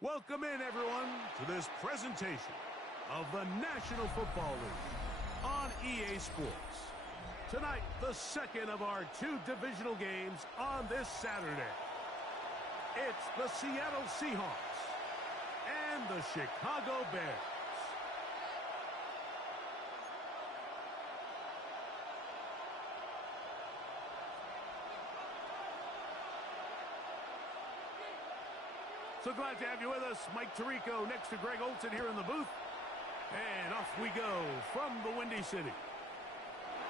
Welcome in, everyone, to this presentation of the National Football League on EA Sports. Tonight, the second of our two divisional games on this Saturday. It's the Seattle Seahawks and the Chicago Bears. So glad to have you with us. Mike Tirico next to Greg Olsen here in the booth. And off we go from the Windy City.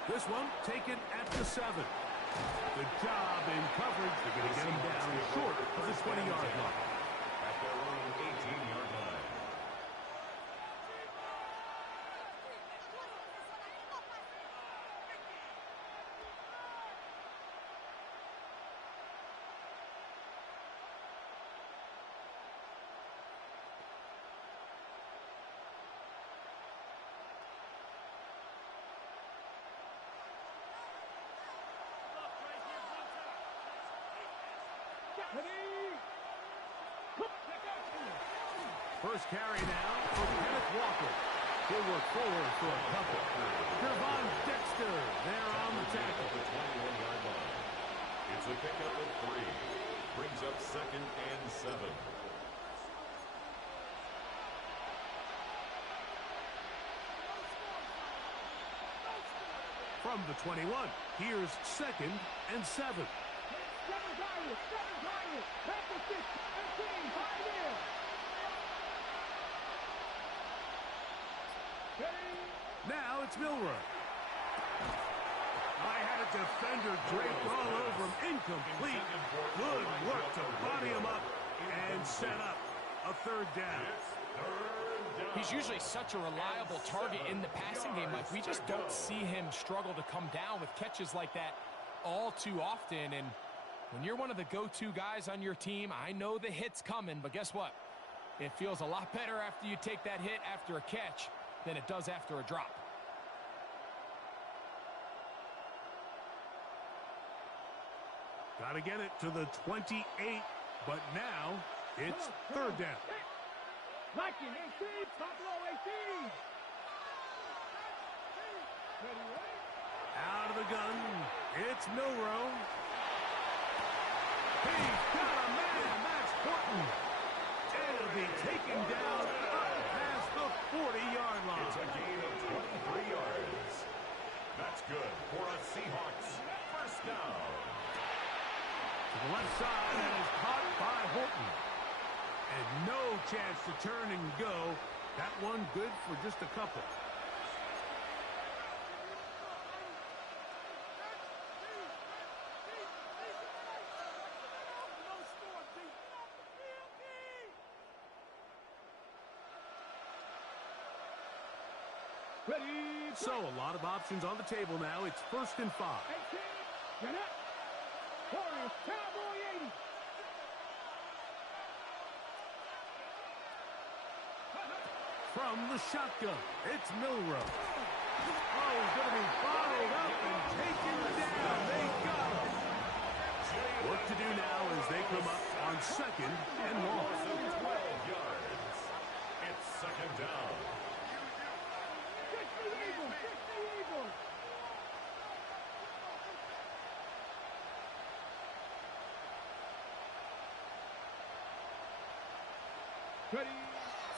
This one taken at the 7. Good job in coverage. They're going to get him down short of the 20-yard line. At their own 18-yard line. First carry now for Kenneth Walker. He'll work forward for a couple. Gervon Dexter there on the tackle. The 21-yard line. It's a pickup of 3. Brings up 2nd and 7. From the 21, here's 2nd and 7. 7 targets, 7 targets. Back to 6, 15, 5 in. Now it's Milrow. I had a defender draped all over him. Incomplete. Good work to body him up and set up a 3rd down. He's usually such a reliable target in the passing game. Like, we just don't see him struggle to come down with catches like that all too often. And when you're one of the go-to guys on your team, I know the hit's coming, but guess what? It feels a lot better after you take that hit after a catch than it does after a drop. Got to get it to the 28, but now it's 3rd down. Viking 18, Buffalo 18. Out of the gun, it's Milrow. He's got a man, that's Horton. And it'll be taken down past the 40-yard line. It's a gain of 23 yards. That's good for a Seahawks 1st down. To the left side, and is caught by Horton. And no chance to turn and go. That one good for just a couple. Ready. So a lot of options on the table now. It's 1st and 5. 18. Get up. Warriors, Cowboy 80. From the shotgun, it's Milrow. Oh, he's going to be followed up and taken down. They got him. Work to do now as they come up on 2nd and long. 12 yards. It's 2nd down. 60 Eagles, 60 Eagles. Ready.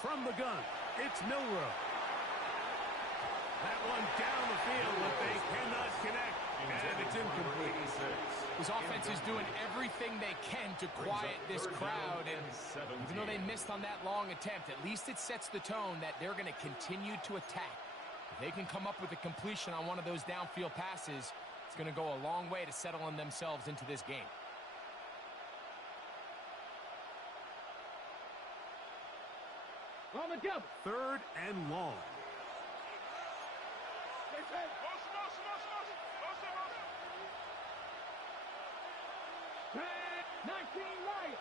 From the gun, it's Milrow. That one down the field, but they cannot connect, and it's incomplete. This offense is doing everything they can to quiet this crowd, and even though they missed on that long attempt, at least it sets the tone that they're going to continue to attack. If they can come up with a completion on one of those downfield passes, it's going to go a long way to settling themselves into this game. On the double. 3rd and long. 19 right.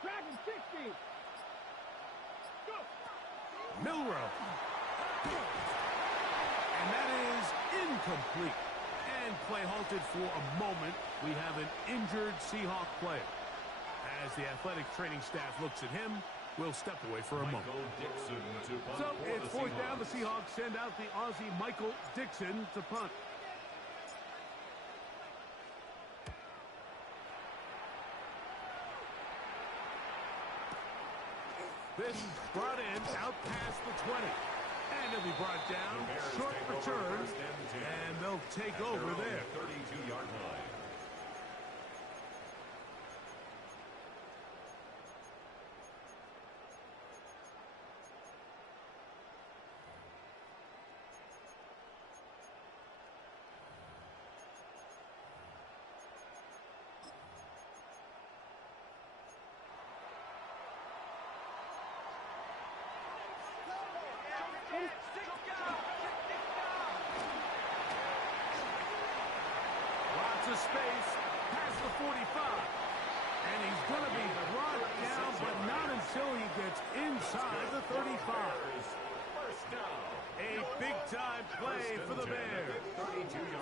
Dragon 60. Go. Milrow. And that is incomplete. And play halted for a moment. We have an injured Seahawk player. As the athletic training staff looks at him, we'll step away for a moment. So it's fourth down. The Seahawks send out the Aussie Michael Dixon to punt. This brought in out past the 20. And he'll be brought down. Short return. And they'll take over there. 32-yard line. Of space past the 45, and he's going to be brought down, but not until he gets inside the 35. A big-time play for the Bears.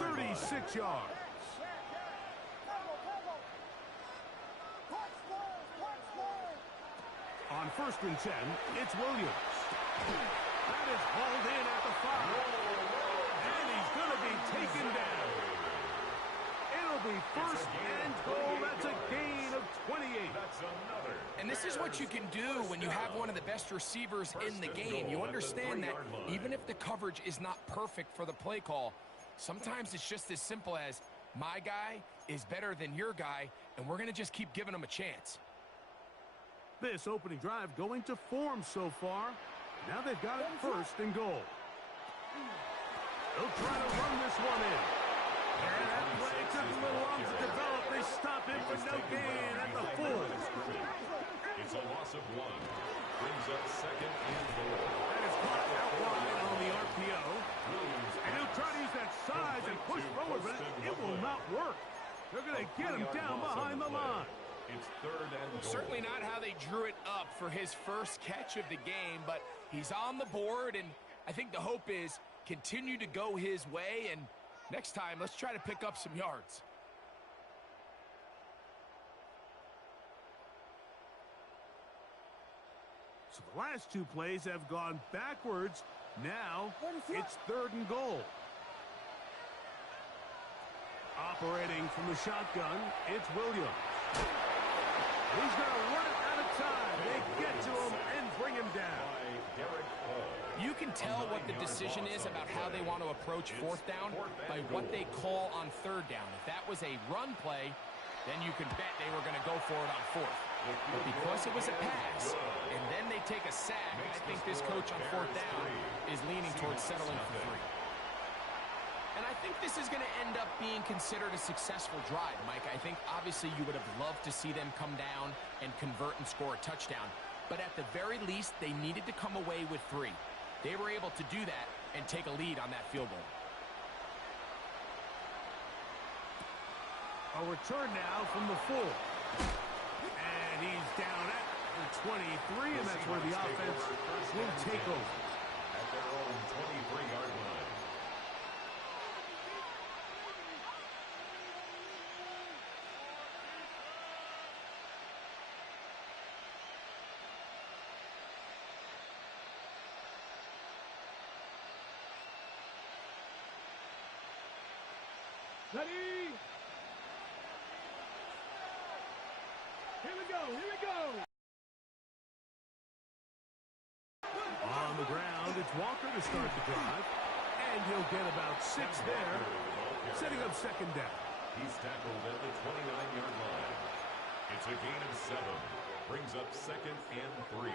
36 yards. On 1st and 10, it's Williams. That is hauled in at the 5, and he's going to be taken down. It'll be first and goal. That's a gain of 28. And this is what you can do when you have one of the best receivers in the game. You understand that even if the coverage is not perfect for the play call, sometimes it's just as simple as my guy is better than your guy, and we're going to just keep giving him a chance. This opening drive going to form so far. Now they've got it first and goal. They'll try to run this one in. And that play took a little long to develop. They stop him for no gain at the 4. It's a loss of 1. Brings up second and goal. That is caught out wide on the RPO. And he'll try to use that size and push forward, but it will not work. They're going to get him down behind the line. It's third and goal. Certainly not how they drew it up for his first catch of the game, but he's on the board, and I think the hope is continue to go his way, and next time, let's try to pick up some yards. So the last 2 plays have gone backwards. Now it's 3rd and goal. Operating from the shotgun, it's Williams. He's going to run it out of time. They get to him and bring him down. You can tell what the decision is about how they want to approach 4th down by what they call on 3rd down. If that was a run play, then you can bet they were going to go for it on 4th. But because it was a pass, and then they take a sack, I think this coach on 4th down is leaning towards settling for 3. And I think this is going to end up being considered a successful drive, Mike. I think obviously you would have loved to see them come down and convert and score a touchdown. But at the very least, they needed to come away with 3. They were able to do that and take a lead on that field goal. A return now from the 4. And he's down at the 23, and that's where the offense will take over. At their own 23-yard line. Ready? Here we go, here we go. On the ground, it's Walker to start the drive. And he'll get about 6 there, setting up 2nd down. He's tackled at the 29-yard line. It's a gain of 7. Brings up 2nd and 3.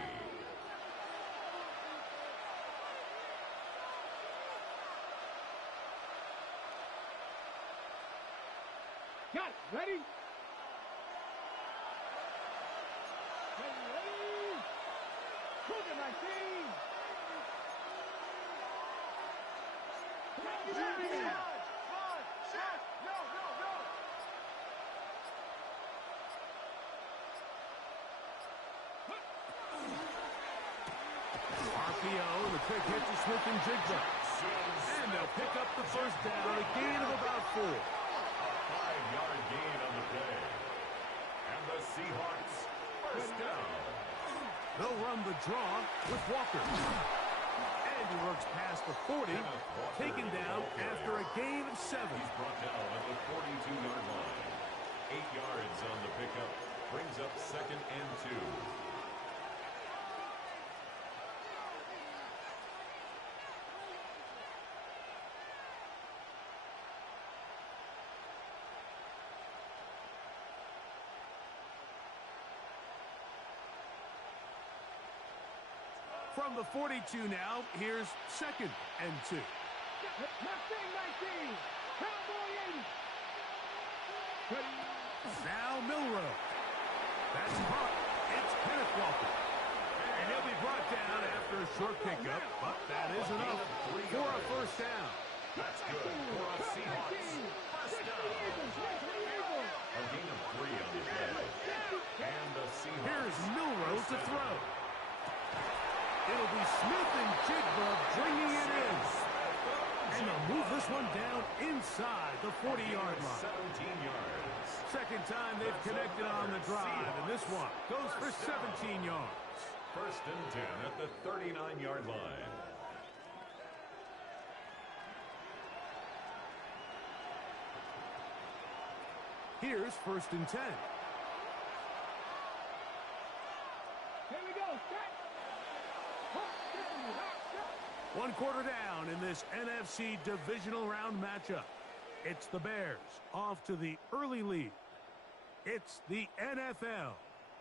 Got it. Ready? Ready? Move it, my team. RPO, the quick hit to Smith and Jigba. And they'll pick up the first down, a gain of about 4. A 5-yard gain on the play. And the Seahawks first down. They'll run the draw with Walker. And he works past the 40, taken down after a gain of 7. He's brought down at the 42-yard line. 8 yards on the pickup. Brings up 2nd and 2. From the 42 now, here's 2nd and 2. Mustang 19. Cowboy 80. Now Milrow. That's caught. It's Kenneth Walker. And he'll be brought down after a short pickup, but that is enough for a first down. That's good for a Seahawks first down. A gain of 3 on the play. And the Seahawks. Here's Milrow to throw. It'll be Smith and Jigba bringing it in. And they'll move this one down inside the 40-yard line. 17 yards. Second time they've connected on the drive, and this one goes for 17 yards. First and 10 at the 39-yard line. Here's 1st and 10. Here we go. Set. 1 quarter down in this NFC divisional round matchup. It's the Bears off to the early lead. It's the NFL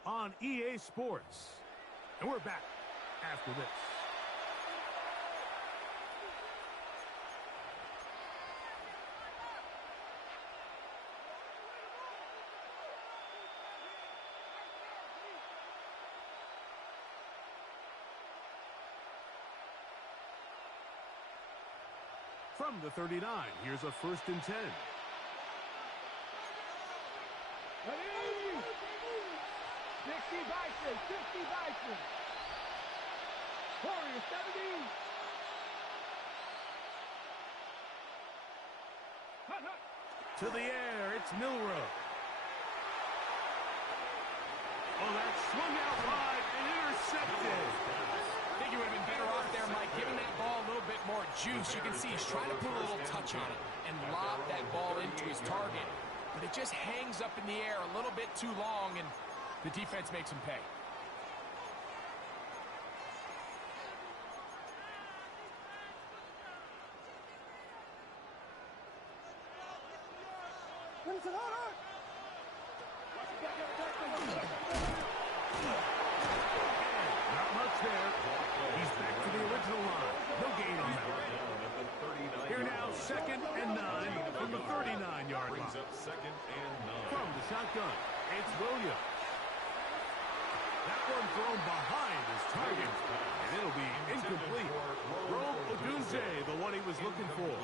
on EA Sports. And we're back after this. From the 39, here's a 1st and 10. Ready? 60 Bison. 60 Bison. Warrior 70. Hut, hut. To the air, it's Milrow. Oh, that swung out wide and intercepted. I think he would have been better off there, Mike, giving that ball a little bit more juice. You can see he's trying to put a little touch on it and lob that ball into his target. But it just hangs up in the air a little bit too long, and the defense makes him pay. Not much there. He's back to the original line. No gain on that one. Here now, 2nd and 9 from the 39-yard line. Brings up 2nd and 9. From the shotgun, it's Williams. That one thrown behind his target, and it'll be incomplete. Rome Odunze, the one he was looking for.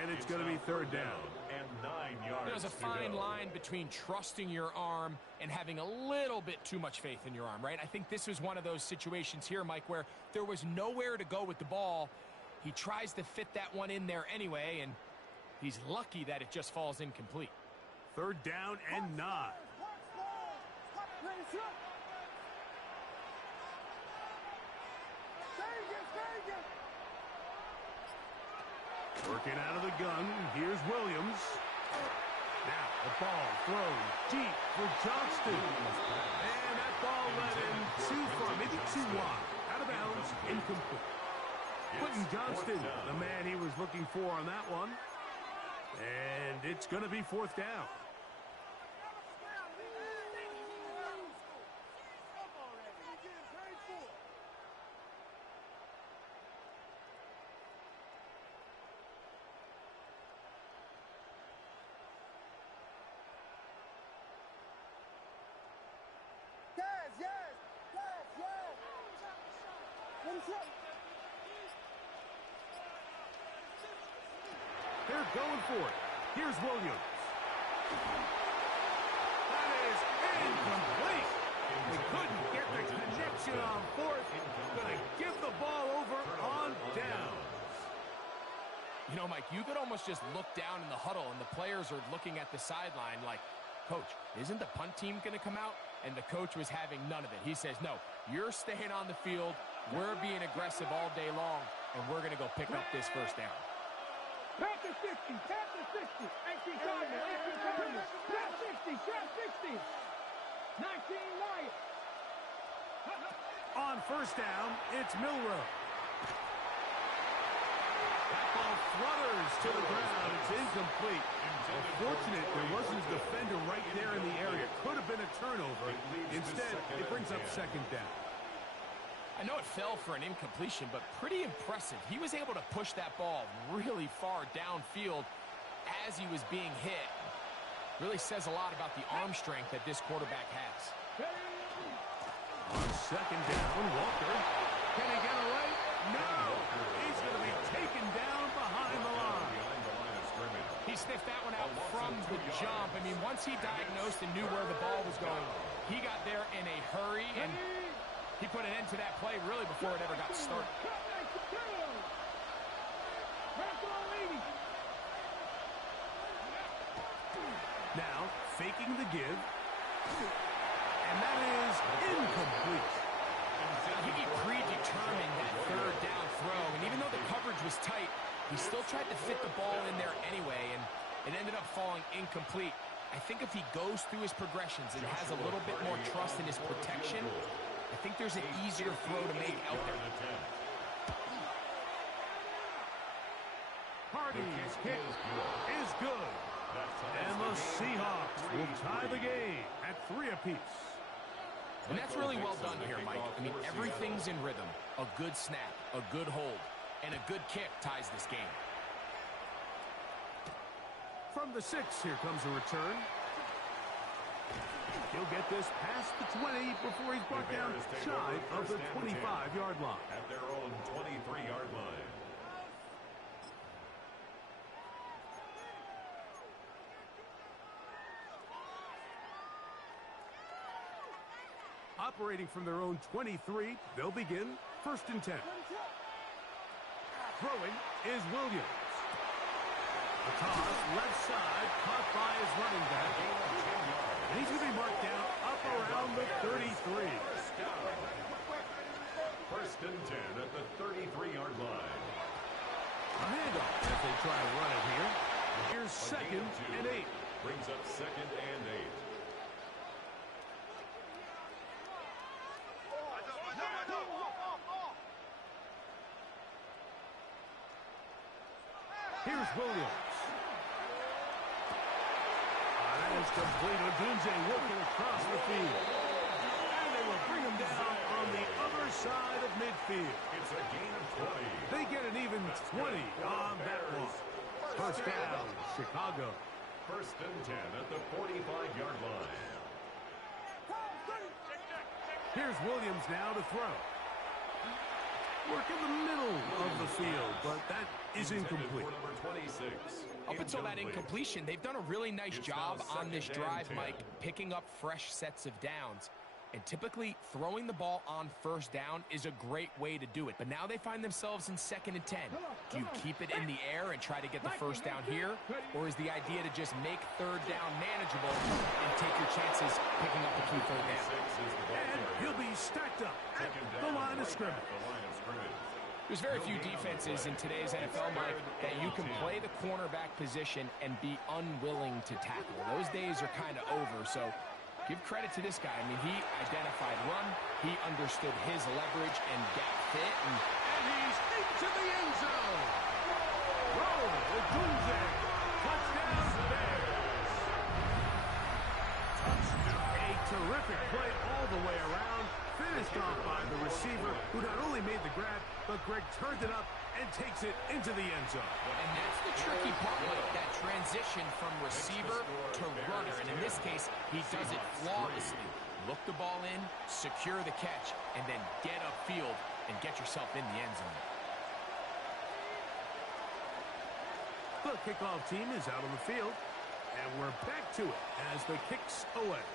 And it's going to be 3rd down. And 9 yards. There's a fine line between trusting your arm and having a little bit too much faith in your arm, right? I think this is one of those situations here, Mike, where there was nowhere to go with the ball. He tries to fit that one in there anyway, and he's lucky that it just falls incomplete. 3rd down and 9. Working out of the gun, here's Williams. Now, the ball thrown deep for Johnston. And that ball led him too far, maybe too wide. Out of bounds, incomplete. Quentin Johnston, the man he was looking for on that one. And it's going to be 4th down. They're going for it. Here's Williams. That is incomplete. They couldn't get the connection on 4th. Going to give the ball over on down. Mike, you could almost just look down in the huddle, and the players are looking at the sideline like, Coach, isn't the punt team going to come out? And the coach was having none of it. He says, no, you're staying on the field. We're being aggressive all day long, and we're going to go pick up this first down. Pass to 60, pass to 60. Empty target, empty target. Shot 60, shot 60. 19 Lions. On first down, it's Milrow. That ball flutters to the ground. It's incomplete. Unfortunate there wasn't a defender right there in the area. Could have been a turnover. Instead, it brings up second down. I know it fell for an incompletion, but pretty impressive. He was able to push that ball really far downfield as he was being hit. Really says a lot about the arm strength that this quarterback has. On second down, Walker. Can he get away? No! He's going to be taken down behind the line. He sniffed that one out from the jump. I mean, once he diagnosed and knew where the ball was going, he got there in a hurry, and he put an end to that play really before it ever got started. Now, faking the give. And that is incomplete. I think he predetermined that third down throw, and even though the coverage was tight, he still tried to fit the ball in there anyway, and it ended up falling incomplete. I think if he goes through his progressions and has a little bit more trust in his protection, I think there's an easier throw to make out there. Hardy's kick is good. And the Seahawks will tie the game at 3 apiece. And that's really well done here, Mike. I mean, everything's in rhythm. A good snap, a good hold, and a good kick ties this game. From the 6, here comes a return. He'll get this past the 20 before he's brought down shy of the 25-yard line. At their own 23-yard line. Operating from their own 23, they'll begin 1st and 10. Throwing is Williams. The toss, left side, caught by his running back. And he's going to be marked down up around the 33. First and 10 at the 33-yard line. A handoff as they try to run it here. Here's 2nd and 8. Brings up 2nd and 8. Here's Williams. That is complete. Odunze working across the field. And they will bring him down on the other side of midfield. It's a gain of 20. They get an even 20 on that one. First down, Chicago. First and 10 at the 45-yard line. Here's Williams now to throw. Work in the middle of the field, but that is incomplete. Up until that incompletion, they've done a really nice job on this drive, Mike, picking up fresh sets of downs. And typically, throwing the ball on first down is a great way to do it. But now they find themselves in 2nd and 10. Do you keep it in the air and try to get the first down here? Or is the idea to just make third down manageable and take your chances picking up the key third down? And he'll be stacked up at the line of scrimmage. There's very few defenses in today's NFL, Mike, that you can play the cornerback position and be unwilling to tackle. Those days are kind of over, so give credit to this guy. I mean, he identified run, he understood his leverage and gap fit, and he's into the end zone. Roll, Odunze, touchdown Bears. Touchdown. A terrific play all the way around, finished off by the receiver, who not only made the grab, but Greg turned it up and takes it into the end zone. And that's the tricky part, like that transition from receiver to runner. And in this case, he does it flawlessly. Look the ball in, secure the catch, and then get upfield and get yourself in the end zone. The kickoff team is out on the field, and we're back to it as the kick's away.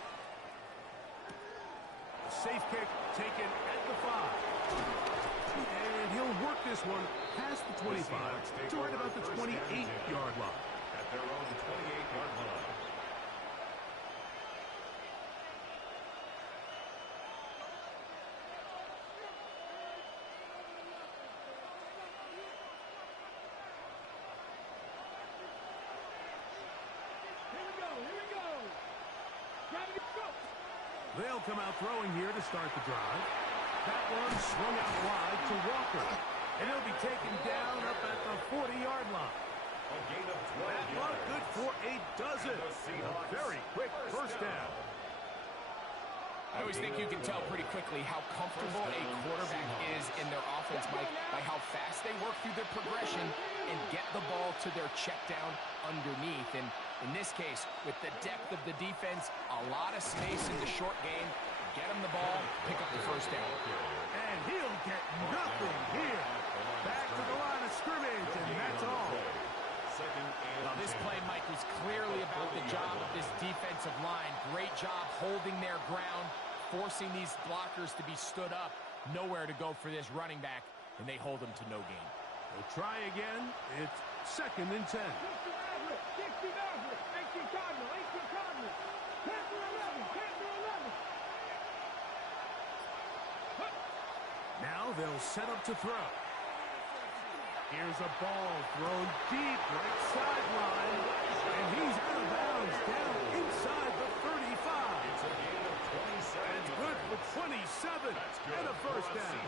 A safe kick taken at the 5. And he'll work his this one past the 25 to right about the 28-yard line. At their own 28-yard line. They'll come out throwing here to start the drive. That one swung out wide to Walker. And he'll be taken down up at the 40-yard line. A gain of 12 That one yards. good for a dozen. A very quick first down. I always think you can tell pretty quickly how comfortable a quarterback is in their offense, Mike, by how fast they work through their progression and get the ball to their check down underneath. And in this case, with the depth of the defense, a lot of space in the short game, get him the ball, pick up the first down. And he'll get nothing here. Back to the line of scrimmage, and that's all. Well, this play, Mike, was clearly about the job of this defensive line. Great job holding their ground, forcing these blockers to be stood up. Nowhere to go for this running back, and they hold him to no gain. They'll try again. It's 2nd and 10. Now they'll set up to throw. Here's a ball thrown deep right sideline, and he's out of bounds down inside the 35. It's a gain of 27. It's good for 27 and a first down.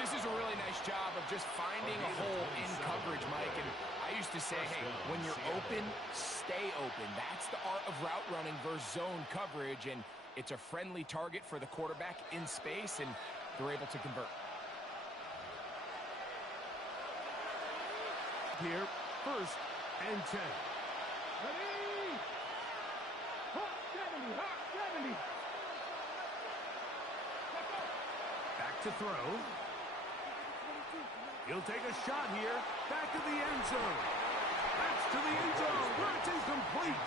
This is a really nice job of just finding a hole in coverage, Mike. And I used to say, hey, when you're open, stay open. That's the art of route running versus zone coverage, and it's a friendly target for the quarterback in space, and they're able to convert. Here, 1st and 10. Ready? Hot 70, hot 70. Back to throw. He'll take a shot here. Back to the end zone. That's to the end zone where it's incomplete.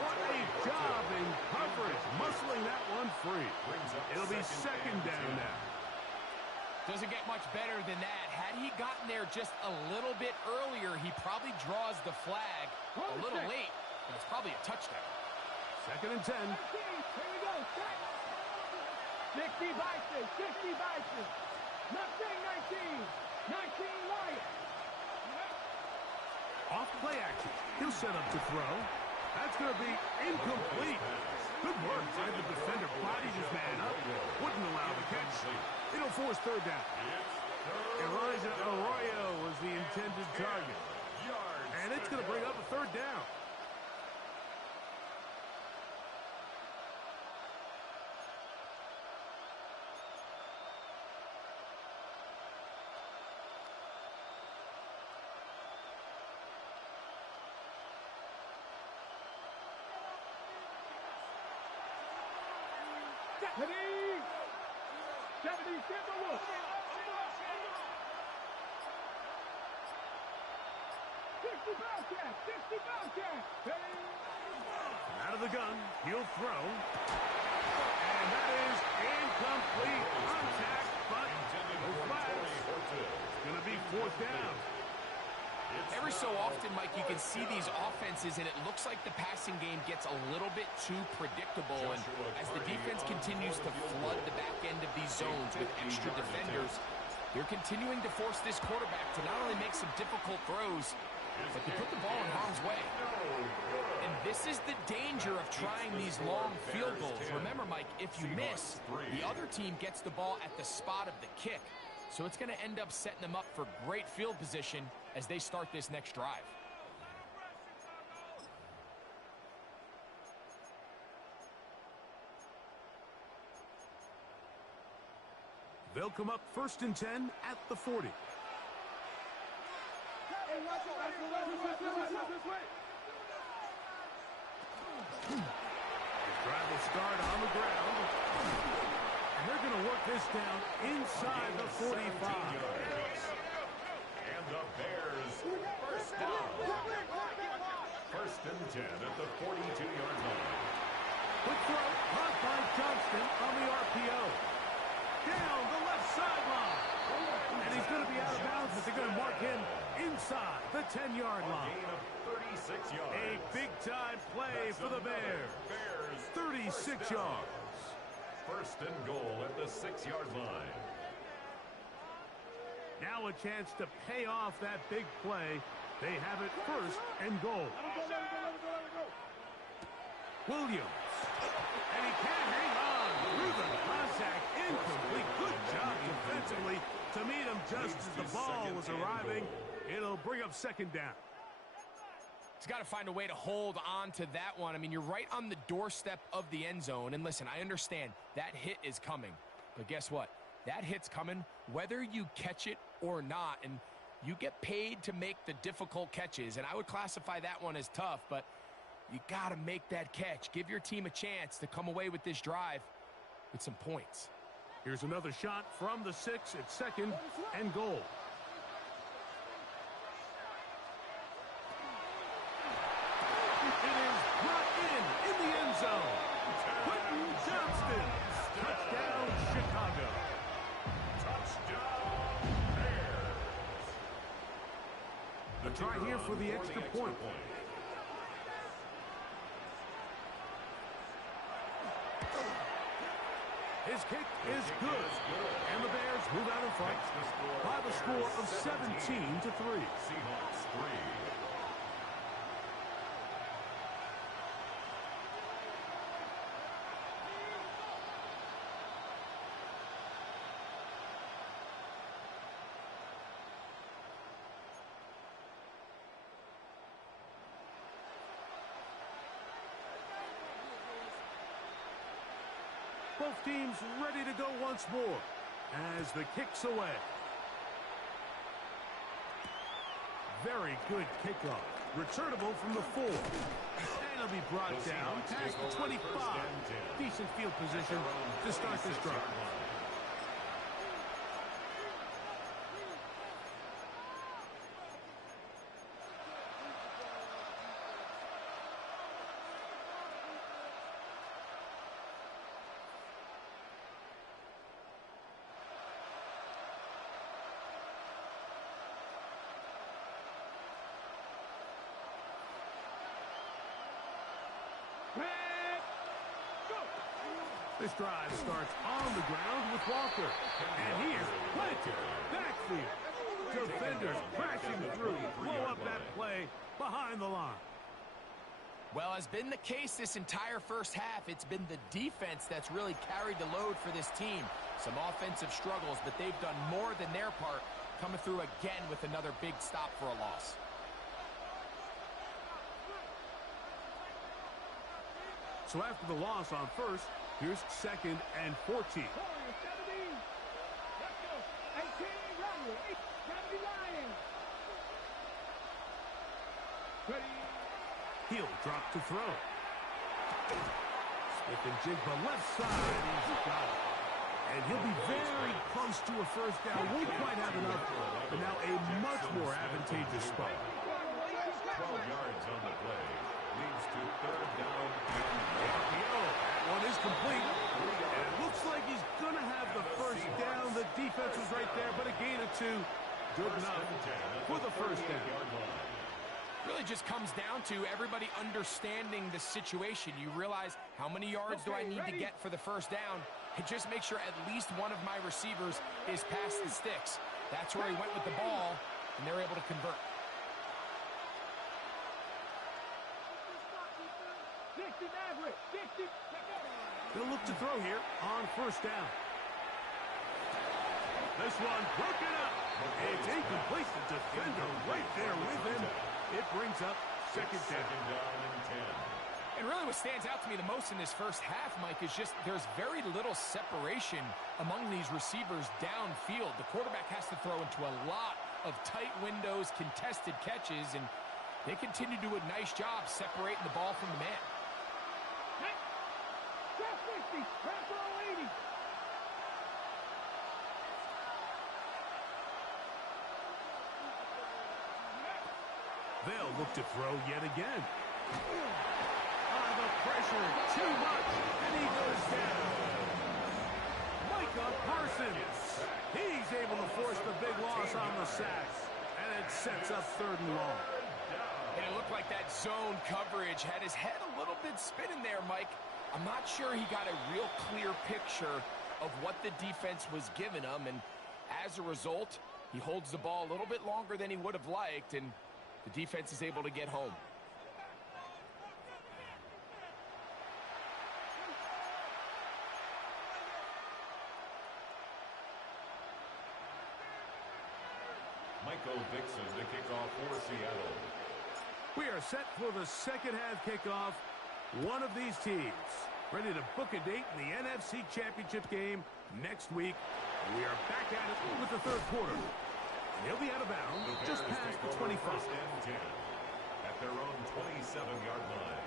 What a job in coverage, muscling that one free. It'll be 2nd down now. Doesn't get much better than that. Had he gotten there just a little bit earlier, he probably draws the flag a little late, but it's probably a touchdown. 2nd and 10. Here we go. 60 Bison, 60 Bison. Mustang 19, 19 Lion. Off play action. He'll set up to throw. That's going to be incomplete. Good work. Tried the defender bodied his man up. Wouldn't allow the catch. It'll force 3rd down. Elijah Arroyo was the intended target. And it's going to bring up a 3rd down. Ready? 70, Timberwolves. 60 Bobcat, 60 Bobcat. Ready? Out of the gun, he'll throw. And that is incomplete. Contact, but no flags. It's going to be 4th down. Every so often, Mike, you can see these offenses, and it looks like the passing game gets a little bit too predictable. And as the defense continues to flood the back end of these zones with extra defenders, they're continuing to force this quarterback to not only make some difficult throws, but to put the ball in harm's way. And this is the danger of trying these long field goals. Remember, Mike, if you miss, the other team gets the ball at the spot of the kick. So it's going to end up setting them up for great field position as they start this next drive. They'll come up 1st and 10 at the 40. The drive will start on the ground. And they're going to work this down inside the 45. And the Bears, first down. 1st and 10 at the 42-yard line. Quick throw, caught by Johnston on the RPO. Down the left sideline. And he's going to be out of 10-yard line. Gain of 36 yards. A big-time play for the Bears. 36 yards. First and goal at the 6-yard line. Now a chance to pay off that big play. They have it first and goal. Williams. And he can't hang on. Through the contact. Incomplete. Good job defensively to meet him just as the ball was arriving. It'll bring up second down. He's got to find a way to hold on to that one. I mean, you're right on the doorstep of the end zone. And listen, I understand that hit is coming. But guess what? That hit's coming whether you catch it or not. And you get paid to make the difficult catches. And I would classify that one as tough, but you got to make that catch. Give your team a chance to come away with this drive with some points. Here's another shot from the 6 at second and goal. It is brought in the end zone. Quentin Johnston. Touchdown, Chicago. Touchdown, Bears. The try here for the extra point. His kick is good. And the Bears move out in front by the score of 17-3. Seahawks 3. Both teams ready to go once more as the kick's away. Very good kickoff. Returnable from the 4. And it'll be brought down past the 25. Decent field position to start this drive. This drive starts on the ground with Walker. And he is planted. Backfield. Defenders crashing through. Blow up that play behind the line. Well, as been the case this entire first half, it's been the defense that's really carried the load for this team. Some offensive struggles, but they've done more than their part, coming through again with another big stop for a loss. So after the loss on first, here's second and 14. He'll drop to throw. Smith and Jigba left side. He's got it. And he'll be very close to a first down. Won't quite have enough, but now a much more advantageous spot. 12 yards on the play. Leads to third down. That one is complete. And it looks like he's going to have the first down. The defense was right there, but a gain of 2. Good enough for the first down. Really just comes down to everybody understanding the situation. You realize how many yards do I need to get for the first down, and just make sure at least one of my receivers is past the sticks. That's where he went with the ball, and they're able to convert. They'll look to throw here on first down. This one broken up. It's incomplete. The defender right there with him. It brings up second down and 10. And really what stands out to me the most in this first half, Mike, is just there's very little separation among these receivers downfield. The quarterback has to throw into a lot of tight windows, contested catches, and they continue to do a nice job separating the ball from the man. They'll look to throw yet again. The pressure, too much, and he goes down. Micah Parsons. He's able to force the big loss on the sack. And it sets up 3rd and long. And it looked like that zone coverage had his head a little bit spinning there, Mike. I'm not sure he got a real clear picture of what the defense was giving him, and as a result, he holds the ball a little bit longer than he would have liked, and the defense is able to get home. Michael Dixon to kick off for Seattle. We are set for the second half kickoff. One of these teams ready to book a date in the NFC Championship game next week. We are back at it with the 3rd quarter. And he'll be out of bounds just past the 25. 1st and 10 at their own 27-yard line.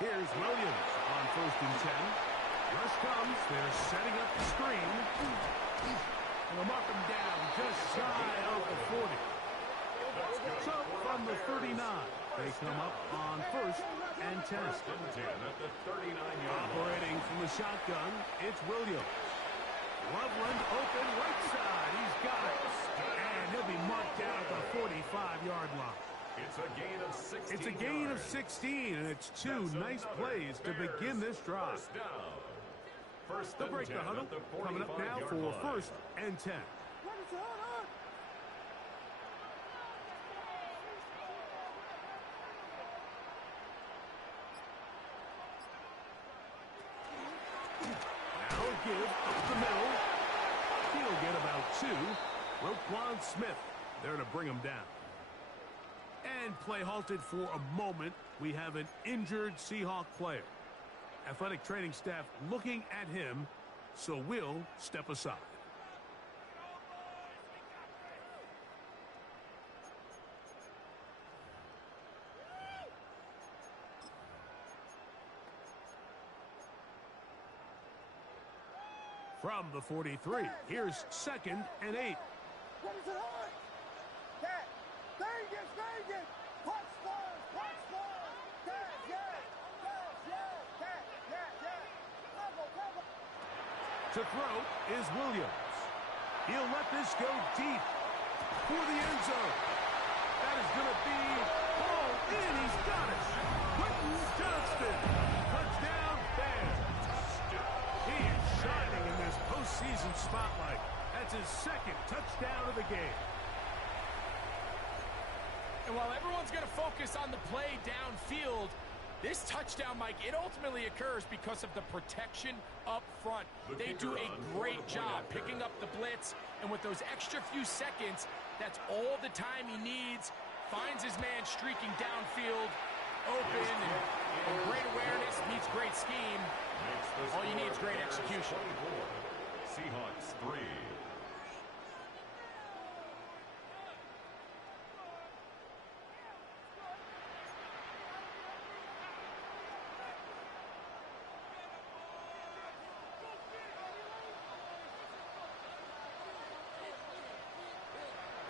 Here's Williams on 1st and 10. Rush comes. They're setting up the screen. And they'll mark him down just shy of the 40. So from the 39, they come up on 1st and 10. 1st and 10 at the 39-yard line. Operating from the shotgun, it's Williams. Loveland open right side. He's got it. And he'll be marked down at the 45-yard line. It's a gain of 16. It's a gain of 16, and it's 2 nice plays to begin this drive. First down. First They'll break the huddle. Coming up now for 1st and 10. Now a give up the middle. He'll get about 2. Roquan Smith there to bring him down. And play halted for a moment. We have an injured Seahawk player. Athletic training staff looking at him, so we'll step aside. From the 43, here's 2nd and 8. What is it on? That. Vegas, Vegas. Punch scores, punch scores. That, yeah. Cover. To throw is Williams. He'll let this go deep for the end zone. That is going to be all in. He's got it. Quentin Johnston. Touchdown, Bears. He is shining in this postseason spotlight. That's his 2nd touchdown of the game. And while everyone's going to focus on the play downfield, this touchdown, Mike, it ultimately occurs because of the protection up front. They do a great job picking up the blitz, and with those extra few seconds, that's all the time he needs. Finds his man streaking downfield, open, and great awareness meets great scheme. All you need is great execution. Seahawks 3.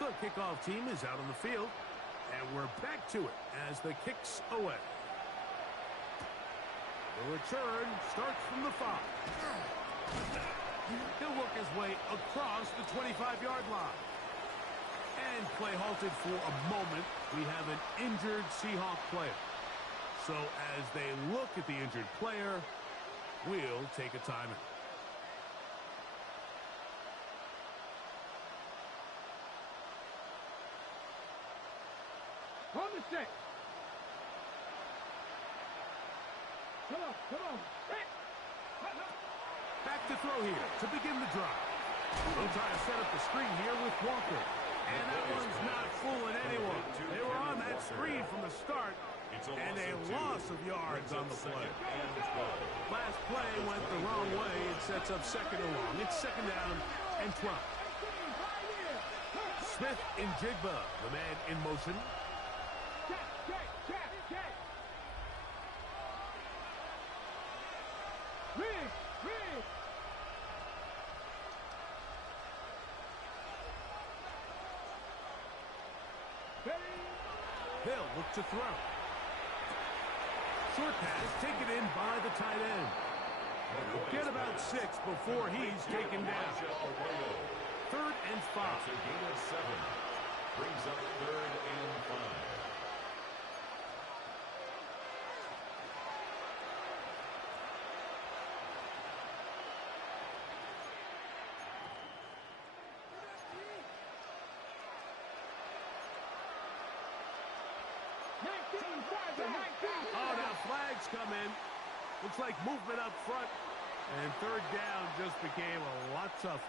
The kickoff team is out on the field, and we're back to it as the kick's away. The return starts from the 5. He'll work his way across the 25-yard line. And play halted for a moment. We have an injured Seahawk player. So as they look at the injured player, we'll take a timeout. On the 6. Come on. Back to throw here to begin the drive. They'll try to set up the screen here with Walker. And that one's not fooling anyone. They were on that screen from the start. And a loss of yards on the play. Last play went the wrong way. It sets up 2nd and long. It's 2nd down and 12. Smith in Jigba, the man in motion. They'll look to throw. Short pass taken in by the tight end. He'll get about 6 before he's taken down. 3rd and 5. That's a gain of 7. Brings up 3rd and 5. Oh, now flags come in. Looks like movement up front. And 3rd down just became a lot tougher.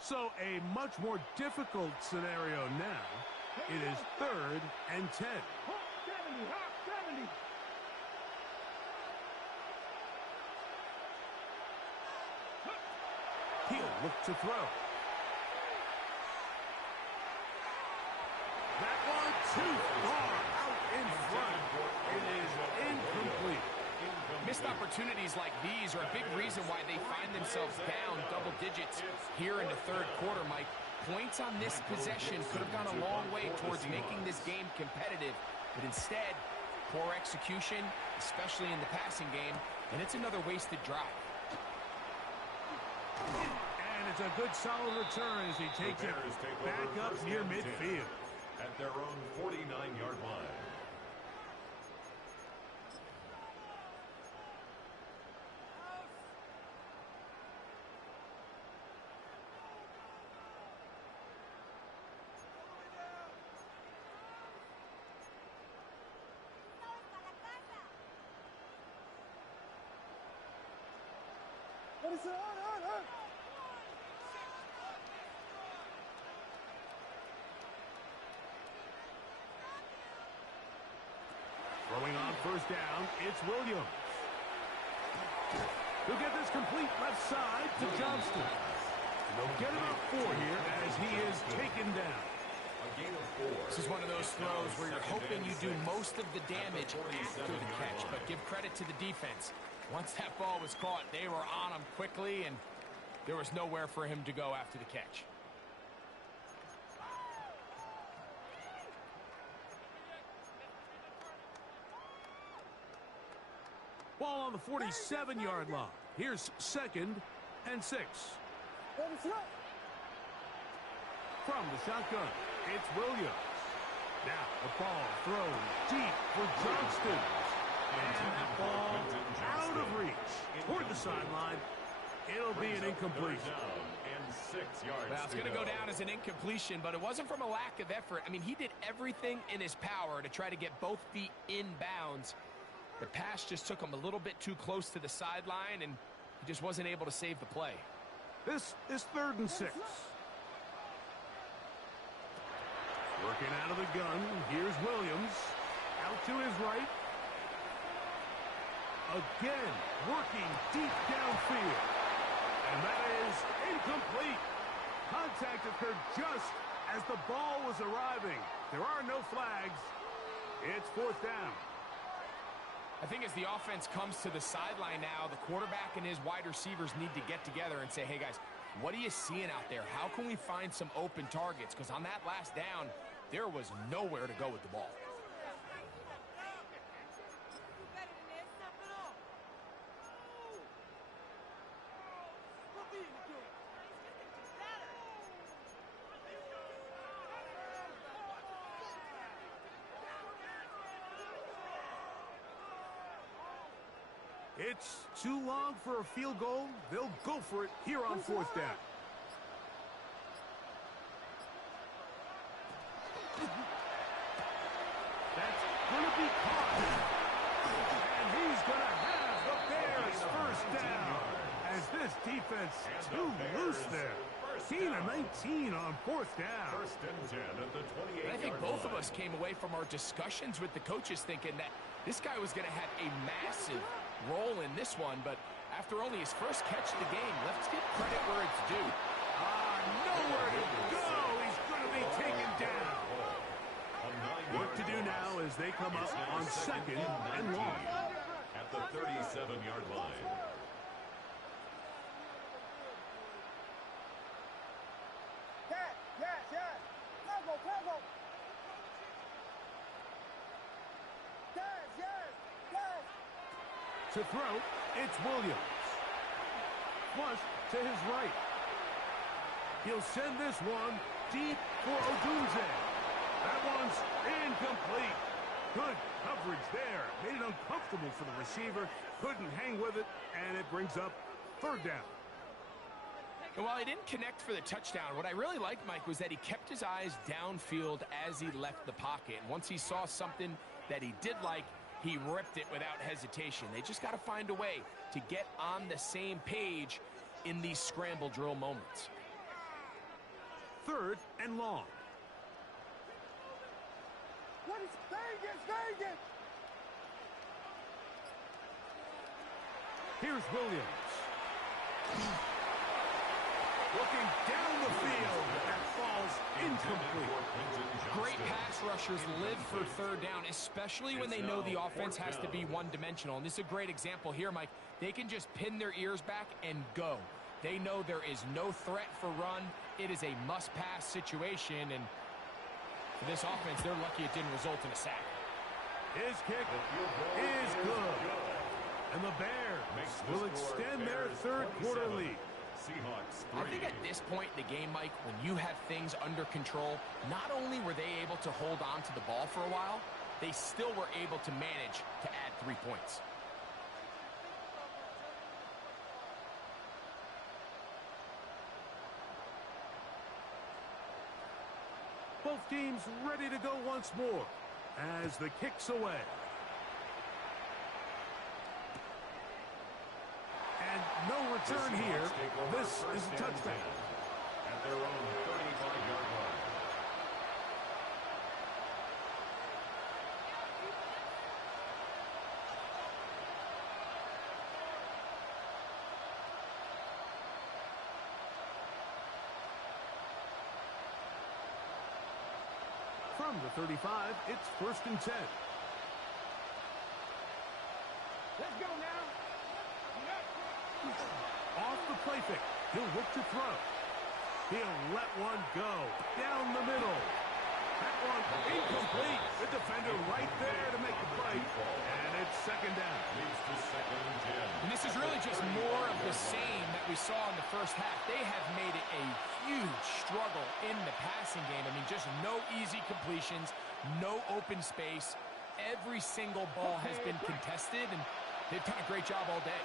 So a much more difficult scenario now. It is 3rd and 10. Hawk 70, Hawk 70. He'll look to throw. That one too far out in front. It is incomplete. Missed opportunities like these are a big reason why they find themselves down double digits here in the 3rd quarter, Mike. Points on this possession could have gone a long way towards making this game competitive, but instead, poor execution, especially in the passing game, and it's another wasted drive. And it's a good solid return as he takes it back up near midfield. At their own 49-yard line. Throwing on 1st down, it's Williams. He'll get this complete left side to Johnston. They'll get about 4 here as he is taken down. A gain of 4. This is one of those throws where you're hoping you do most of the damage after the catch, but give credit to the defense. Once that ball was caught, they were on him quickly, and there was nowhere for him to go after the catch. Ball on the 47-yard line. Here's 2nd and 6. From the shotgun, it's Williams. Now the ball thrown deep for Johnston. And that ball out of reach toward the sideline. It'll be an incomplete. And 6 yards. Well, it's going to go down as an incompletion, but it wasn't from a lack of effort. I mean, he did everything in his power to try to get both feet in bounds. The pass just took him a little bit too close to the sideline, and he just wasn't able to save the play. This is 3rd and 6. Working out of the gun, here's Williams. Out to his right. Again, working deep downfield. And that is incomplete. Contact occurred just as the ball was arriving. There are no flags. It's 4th down. I think as the offense comes to the sideline now, the quarterback and his wide receivers need to get together and say, hey, guys, what are you seeing out there? How can we find some open targets? Because on that last down, there was nowhere to go with the ball. It's too long for a field goal. They'll go for it here on 4th down. That's going to be caught. And he's going to have the Bears 1st down. As this defense too loose there. gain of 19 on fourth down. First and 10 at the 28-yard line. I think both of us came away from our discussions with the coaches thinking that this guy was going to have a massive role in this one, but after only his first catch of the game, let's give credit where it's due. Nowhere to go. He's going to be taken down. Work to do now as they come up on second and long. At the 37-yard line. To throw, it's Williams. Flush to his right. He'll send this one deep for Odunze. That one's incomplete. Good coverage there. Made it uncomfortable for the receiver. Couldn't hang with it, and it brings up third down. And while he didn't connect for the touchdown, what I really liked, Mike, was that he kept his eyes downfield as he left the pocket. And once he saw something that he did like, he ripped it without hesitation. They just got to find a way to get on the same page in these scramble drill moments. Third and long. What is Vegas? Here's Williams. Looking down the field. That falls incomplete. Great pass rushers live for third down, especially when they know the offense has to be one-dimensional. And this is a great example here, Mike. They can just pin their ears back and go. They know there is no threat for run. It is a must-pass situation, and for this offense, they're lucky it didn't result in a sack. His kick is good. And the Bears will extend their third quarter lead. I think at this point in the game, Mike, when you have things under control, not only were they able to hold on to the ball for a while, they still were able to manage to add 3 points. Both teams ready to go once more as the kick's away. And no return here. This is a touchback. At their own 35-yard line. From the 35, it's first and 10. Let's go now. Off the play fake. He'll look to throw. He'll let one go. Down the middle. That one incomplete. The defender right there to make the play. And it's second down. Leads to second and 10. And this is really just more of the same that we saw in the first half. They have made it a huge struggle in the passing game. I mean, just no easy completions, no open space. Every single ball has been contested, and they've done a great job all day.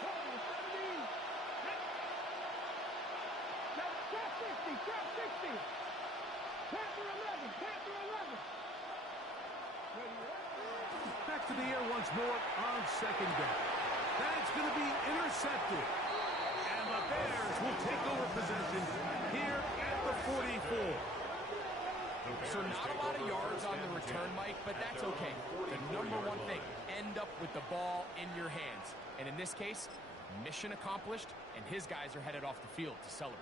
Back to the air once more on second down. That's going to be intercepted. And the Bears will take over possession here at the 44. So not a lot of yards on the return, Mike, but that's okay. The number one thing, end up with the ball in your hands. And in this case, mission accomplished, and his guys are headed off the field to celebrate.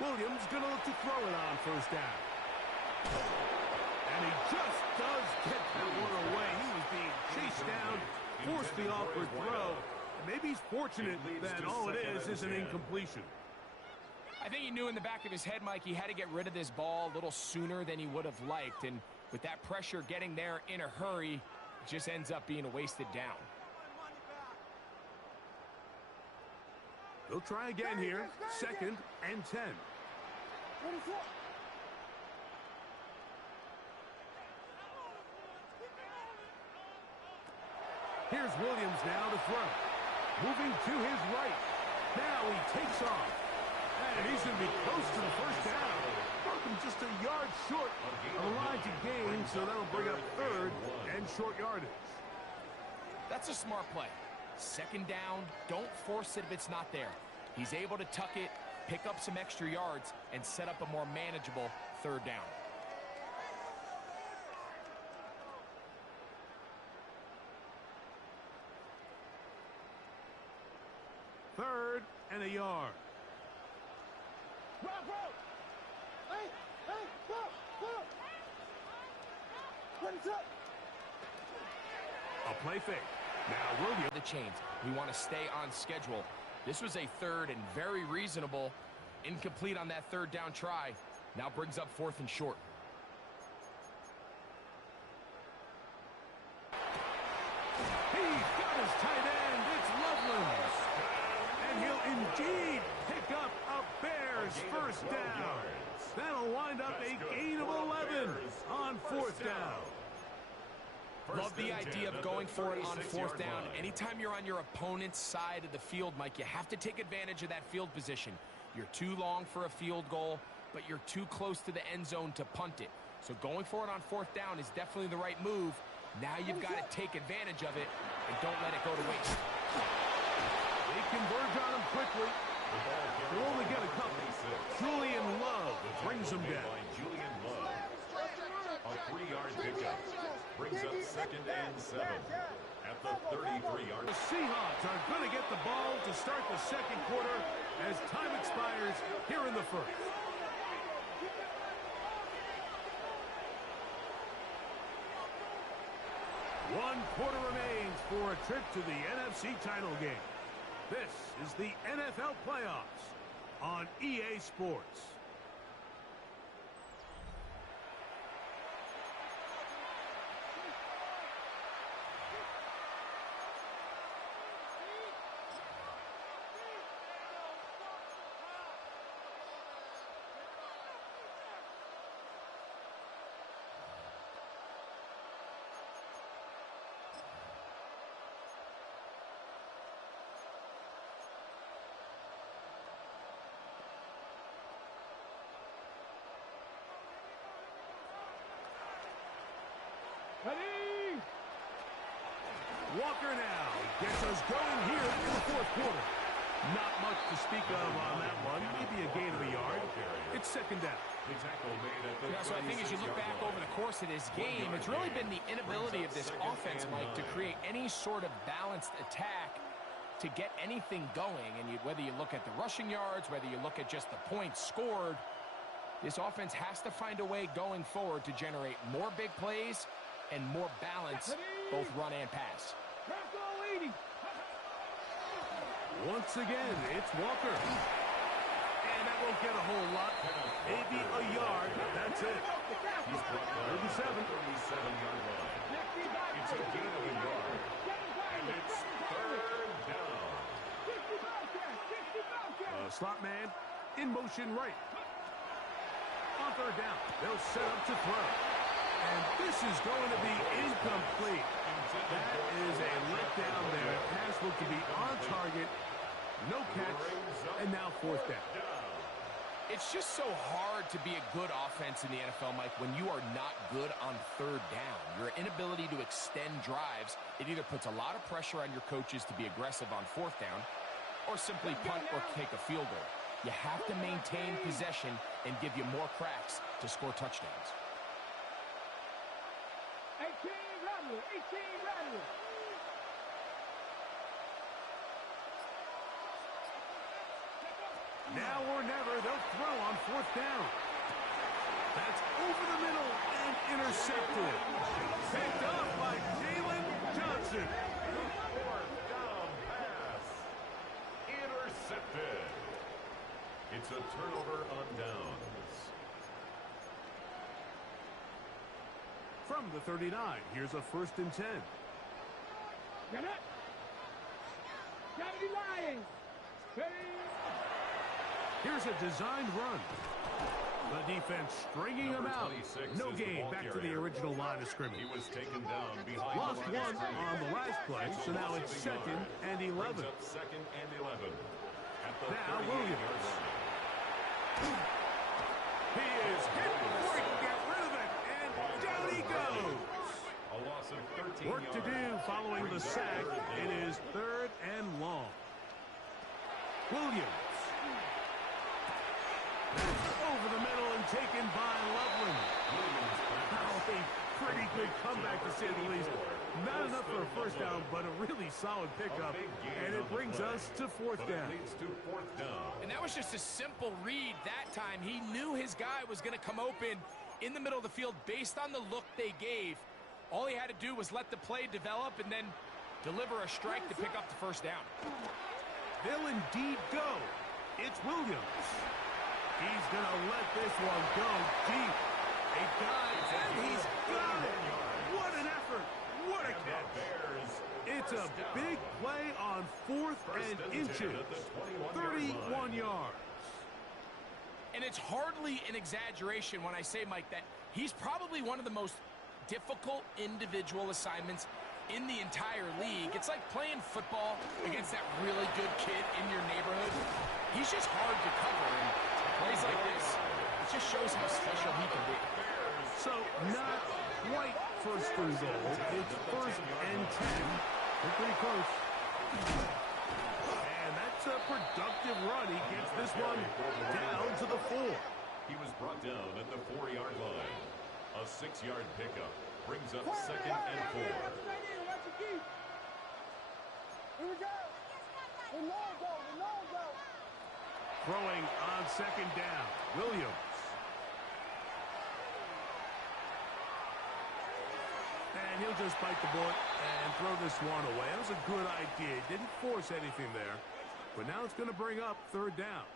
Williams going to look to throw it on first down. And he just does get that one away. He was being chased down, forced the awkward throw. And maybe he's fortunate that all it is an incompletion. I think he knew in the back of his head, Mike, he had to get rid of this ball a little sooner than he would have liked. And with that pressure getting there in a hurry, it just ends up being a wasted down. They'll try again here, second and 10. Here's Williams now to throw. Moving to his right. Now he takes off. And he's going to be close to the first down. Welcome just a yard short of the line to gain, so that'll bring up third and short yardage. That's a smart play. Second down, don't force it if it's not there. He's able to tuck it, pick up some extra yards, and set up a more manageable third down. Third and a yard. A play fake. Now Williams. The chains. We want to stay on schedule. This was a third and very reasonable. Incomplete on that third down try. Now brings up fourth and short. He's got his tight end. It's Loveland. And he'll indeed pick up a Bears first down. That'll wind up a gain of 11 on fourth down. Love the idea of going for it on fourth down. Anytime you're on your opponent's side of the field, Mike, you have to take advantage of that field position. You're too long for a field goal, but you're too close to the end zone to punt it. So going for it on fourth down is definitely the right move. Now you've got to take advantage of it and don't let it go to waste. They converge on him quickly. They'll only get a couple. Julian Love brings them down. Julian Love. A 3-yard pickup. Brings up second and 7 at the 33-yard. The Seahawks are going to get the ball to start the second quarter as time expires here in the first. One quarter remains for a trip to the NFC title game. This is the NFL playoffs on EA Sports. Ready? Walker now gets us going here in the fourth quarter. Not much to speak of on that one. Maybe a gain of a yard. It's second down. Yeah, so I think as you look back over the course of this game, it's really been the inability of this offense, Mike, to create any sort of balanced attack to get anything going. And whether you look at the rushing yards, whether you look at just the points scored, this offense has to find a way going forward to generate more big plays and more balance, both run and pass. Once again, it's Walker. And that won't get a whole lot. Maybe a yard. That's it. 37. 37-yard line. It's a gain of a yard. And it's third down. Slot man in motion right. On third down, they'll set up to throw. And this is going to be incomplete. That is a letdown there. Pass looked to be on target. No catch. And now fourth down. It's just so hard to be a good offense in the NFL, Mike, when you are not good on third down. Your inability to extend drives, it either puts a lot of pressure on your coaches to be aggressive on fourth down or simply punt or take a field goal. You have to maintain possession and give you more cracks to score touchdowns. 18 Rattler, 18 Rattler. Now or never, they'll throw on fourth down. That's over the middle and intercepted. Picked up by Jalen Johnson. Fourth down pass. Intercepted. It's a turnover on downs. From the 39, here's a 1st and 10. Get it. Kennedy Lions. Ready. Here's a designed run. The defense stringing him out. No gain back to the original line of scrimmage. He was taken down behind Lost one on the last play, so now it's 2nd and 11. Second and 11. Now Williams. He is hit before he can get rid of it, and down he goes. A loss of 13 Work to do following the sack. It is 3rd and long. Williams. Over the middle and taken by Loveland. Oh, a pretty good comeback to say the least. Not enough for a first down, but a really solid pickup. And it brings us to 4th down. And that was just a simple read that time. He knew his guy was going to come open in the middle of the field based on the look they gave. All he had to do was let the play develop and then deliver a strike to pick up the first down. They'll indeed go. It's Williams. He's going to let this one go deep. A dive, and he's got it. What an effort. What a catch. It's a big play on 4th and inches. 31 yards. And it's hardly an exaggeration when I say, Mike, that he's probably one of the most difficult individual assignments in the entire league. It's like playing football against that really good kid in your neighborhood. He's just hard to cover, and plays like this, it just shows how special he can be. So, not quite 1st and goal. It's 1st and 10. They're pretty close. And that's a productive run. He gets this one down to the 4. He was brought down at the 4-yard line. A 6-yard pickup brings up 2nd and 4. Here we go. The long go. Throwing on 2nd down. Williams. And he'll just bite the bullet and throw this one away. That was a good idea. Didn't force anything there. But now it's going to bring up 3rd down.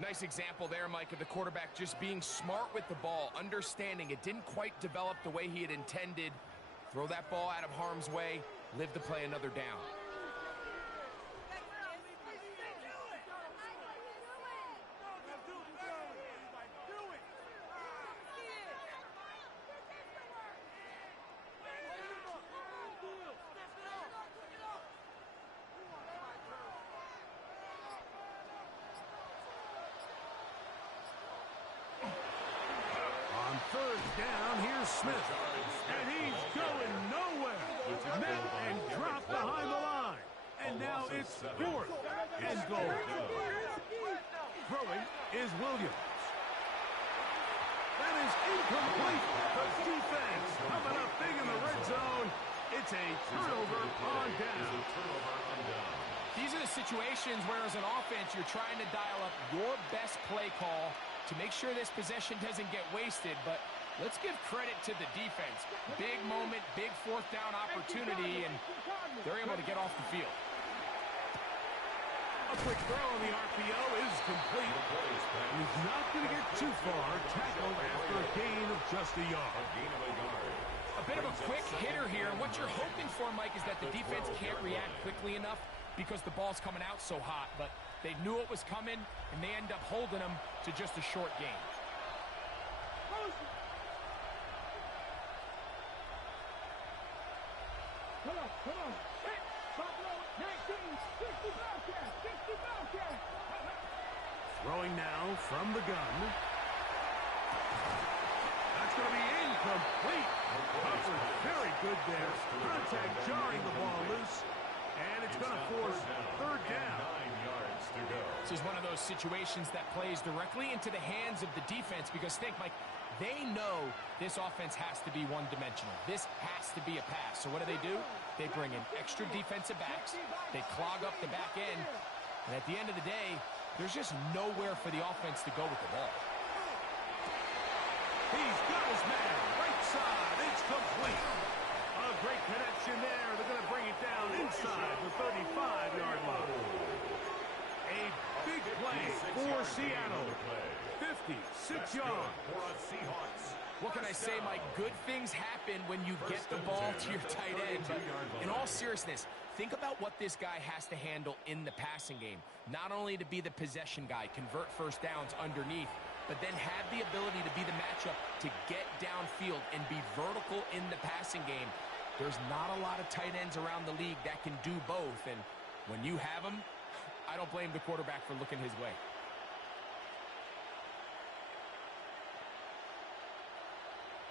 Nice example there, Mike, of the quarterback just being smart with the ball, understanding it didn't quite develop the way he had intended. Throw that ball out of harm's way, live to play another down. On 3rd down, here's Smith. And he's going nowhere. Met and dropped behind the line. And now it's 4th and goal. Throwing is Williams. That is incomplete. The defense coming up big in the red zone. It's a turnover on down. These are the situations where, as an offense, you're trying to dial up your best play call to make sure this possession doesn't get wasted. But let's give credit to the defense. Big moment, big 4th down opportunity, and they're able to get off the field. A quick throw on the RPO is complete. He's not going to get too far. Tackled after a gain of just a yard. A bit of a quick hitter here. What you're hoping for, Mike, is that the defense can't react quickly enough because the ball's coming out so hot. But they knew it was coming, and they end up holding them to just a short gain. Come on. Buffalo, 19, 60 Bobcat. Throwing now from the gun. That's going to be incomplete. Hubbard very good there. Contact jarring the ball loose. And it's going to force 3rd down. 9 yards to go. This is one of those situations that plays directly into the hands of the defense because, think, Mike, they know this offense has to be one-dimensional. This has to be a pass. So what do? They bring in extra defensive backs. They clog up the back end. And at the end of the day, there's just nowhere for the offense to go with the ball. He's got his man. Right side. It's complete. A great connection there. They're going to bring it down inside the 35-yard line. A big play for Seattle. 56 yards. What can I say, Mike? Good things happen when you get the ball to your tight end. But in all seriousness, think about what this guy has to handle in the passing game. Not only to be the possession guy, convert first downs underneath, but then have the ability to be the matchup to get downfield and be vertical in the passing game. There's not a lot of tight ends around the league that can do both, and when you have them, I don't blame the quarterback for looking his way.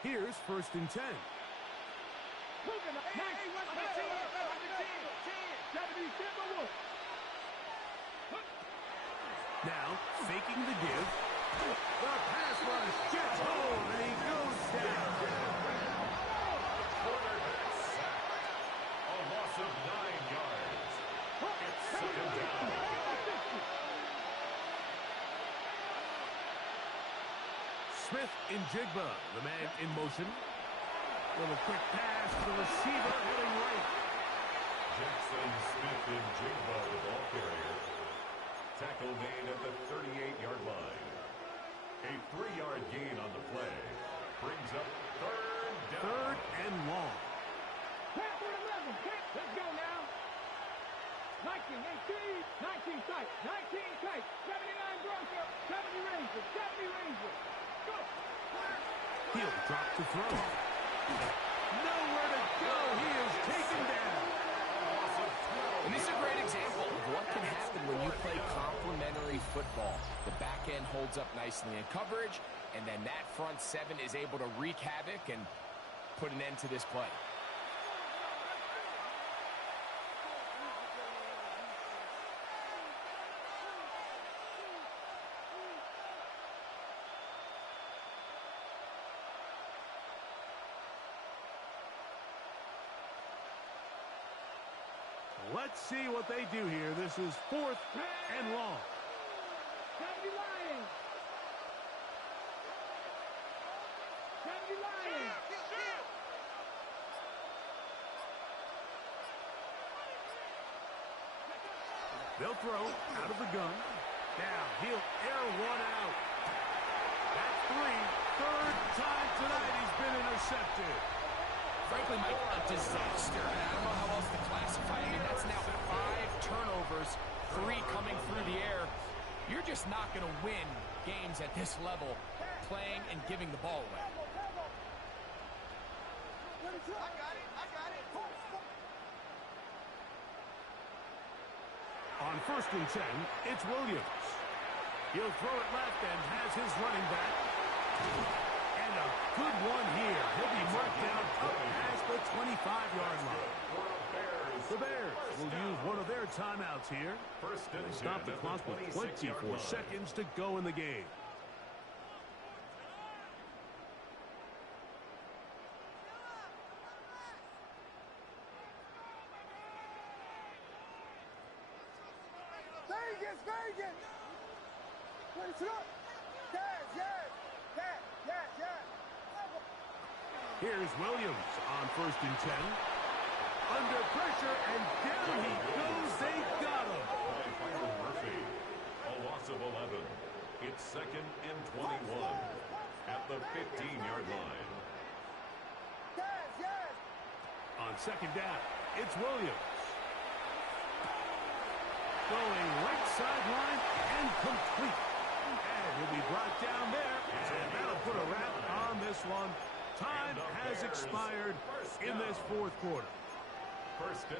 Here's 1st and 10. Now, faking the give. The pass rush gets home, and he goes down. Quarterback sacked. A loss of 9 yards. It's 2nd down. Smith in Jigba, the man in motion. Little quick pass to the receiver, heading right. Jackson Smith in Jigba, the ball carrier. Tackle made at the 38-yard line. A 3-yard gain on the play brings up 3rd down. 3rd and long. Pass on 11. Let's go now. 19, 18, 19 tight, 19 tight, 79 Bronco, 70 Ranger, 70 Ranger. Go. He'll drop to throw. Nowhere to go. He is taken down. And this is a great example of what can happen when you play complementary football. The back end holds up nicely in coverage, and then that front 7 is able to wreak havoc and put an end to this play. Let's see what they do here. This is 4th and long. 70 Lions. 70 Lions. They'll throw out of the gun. Now he'll air one out. That's 3. 3rd time tonight he's been intercepted. Frankly, Mike, a disaster. I don't know how else to classify it. I mean, that's now 5 turnovers, 3 coming through the air. You're just not going to win games at this level playing and giving the ball away. I got it. On 1st and 10, it's Williams. He'll throw it left and has his running back. And a good one here. He'll be marked down up past the 25-yard line. The Bears will use one of their timeouts here. They stop the clock with 24 seconds to go in the game. Vegas! What is up? Yes! Here's Williams on 1st and 10. Under pressure, and down he goes. They got him. Byron Murphy. A loss of 11. It's 2nd and 21 at the 15-yard line. Yes! On 2nd down, it's Williams. Going right sideline and complete. And he'll be brought down there. And that'll put a wrap on this one. Time has expired in this 4th quarter.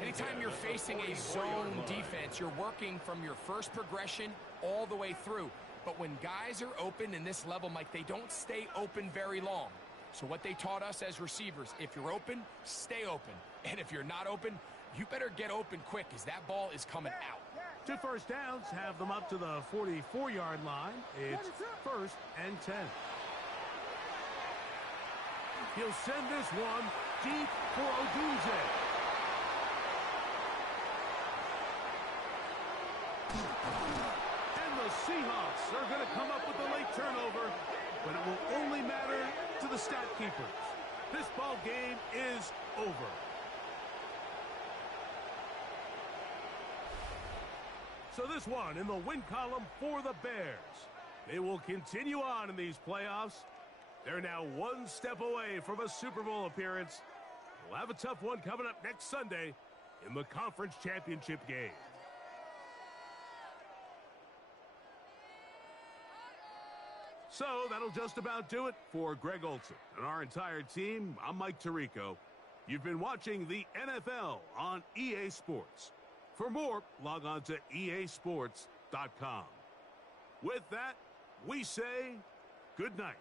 Anytime you're facing a zone defense, you're working from your first progression all the way through. But when guys are open in this level, Mike, they don't stay open very long. So what they taught us as receivers, if you're open, stay open. And if you're not open, you better get open quick because that ball is coming out. 2 first downs have them up to the 44-yard line. It's 1st and 10. He'll send this one deep for Odunze. And the Seahawks are going to come up with the late turnover, but it will only matter to the stat keepers. This ball game is over. So this one in the win column for the Bears. They will continue on in these playoffs. They're now 1 step away from a Super Bowl appearance. We'll have a tough one coming up next Sunday in the conference championship game. So that'll just about do it for Greg Olson and our entire team. I'm Mike Tirico. You've been watching the NFL on EA Sports. For more, log on to easports.com. With that, we say good night.